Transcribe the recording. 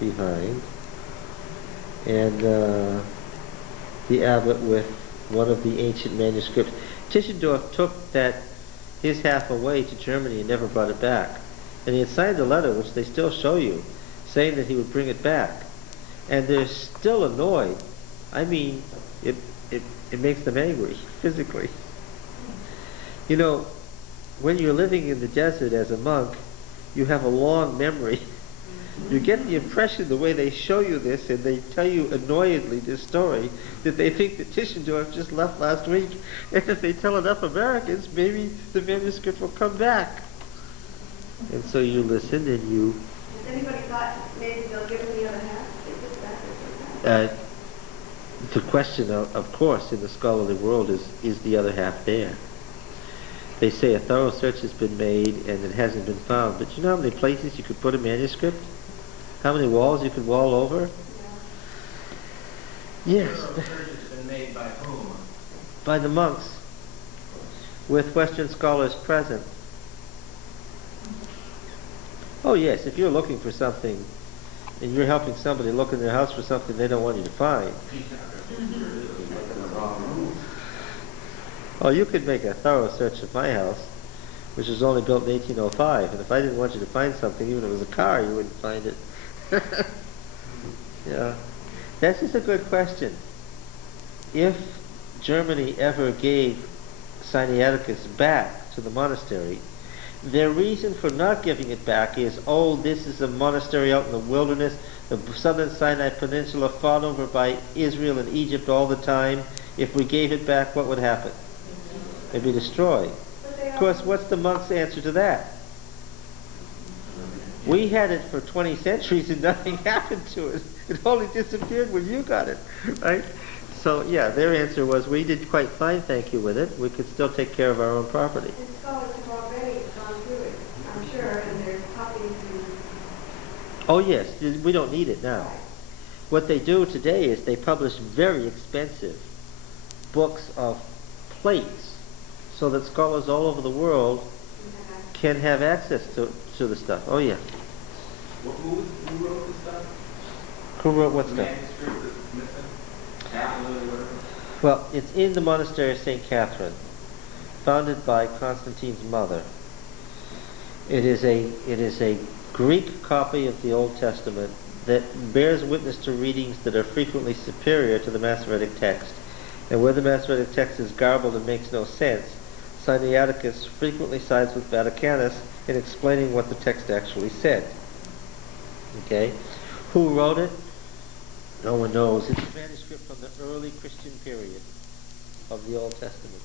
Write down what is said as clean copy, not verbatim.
behind, and the abbot with one of the ancient manuscripts. Tischendorf took his half away to Germany and never brought it back. And he had signed a letter, which they still show you, saying that he would bring it back. And they're still annoyed. I mean, it makes them angry, physically. You know, when you're living in the desert as a monk, you have a long memory. You get the impression, the way they show you this, and they tell you annoyedly this story, that they think that Tischendorf just left last week, and if they tell enough Americans, maybe the manuscript will come back. And so you listen, and you... Has anybody thought maybe they'll give him the other half? The question, of course, in the scholarly world is the other half there? They say a thorough search has been made and it hasn't been found. But you know how many places you could put a manuscript? How many walls you could wall over? Yeah. Yes. A thorough search has been made by whom? By the monks, with Western scholars present. Oh yes, if you're looking for something and you're helping somebody look in their house for something they don't want you to find. Oh, you could make a thorough search of my house, which was only built in 1805, and if I didn't want you to find something, even if it was a car, you wouldn't find it. Yeah. That's just a good question. If Germany ever gave Siniaticus back to the monastery, their reason for not giving it back is, oh, this is a monastery out in the wilderness, the southern Sinai Peninsula fought over by Israel and Egypt all the time. If we gave it back, what would happen? It'd be destroyed. Of course, what's the monk's answer to that? We had it for 20 centuries and nothing happened to it. It only disappeared when you got it, right? So, yeah, their answer was, we did quite fine, thank you, with it. We could still take care of our own property. And scholars have already gone through it, I'm sure, and they're copying through. Oh, yes, we don't need it now. What they do today is they publish very expensive books of plates so that scholars all over the world can have access to the stuff. Oh, yeah. Who wrote this stuff? Who wrote what The stuff? manuscript that's missing? Catholic or whatever? Well, it's in the Monastery of St. Catherine, founded by Constantine's mother. It is a Greek copy of the Old Testament that bears witness to readings that are frequently superior to the Masoretic text. And where the Masoretic text is garbled and makes no sense, Siniaticus frequently sides with Vaticanus in explaining what the text actually said. Okay? Who wrote it? No one knows. It's a manuscript from the early Christian period of the Old Testament.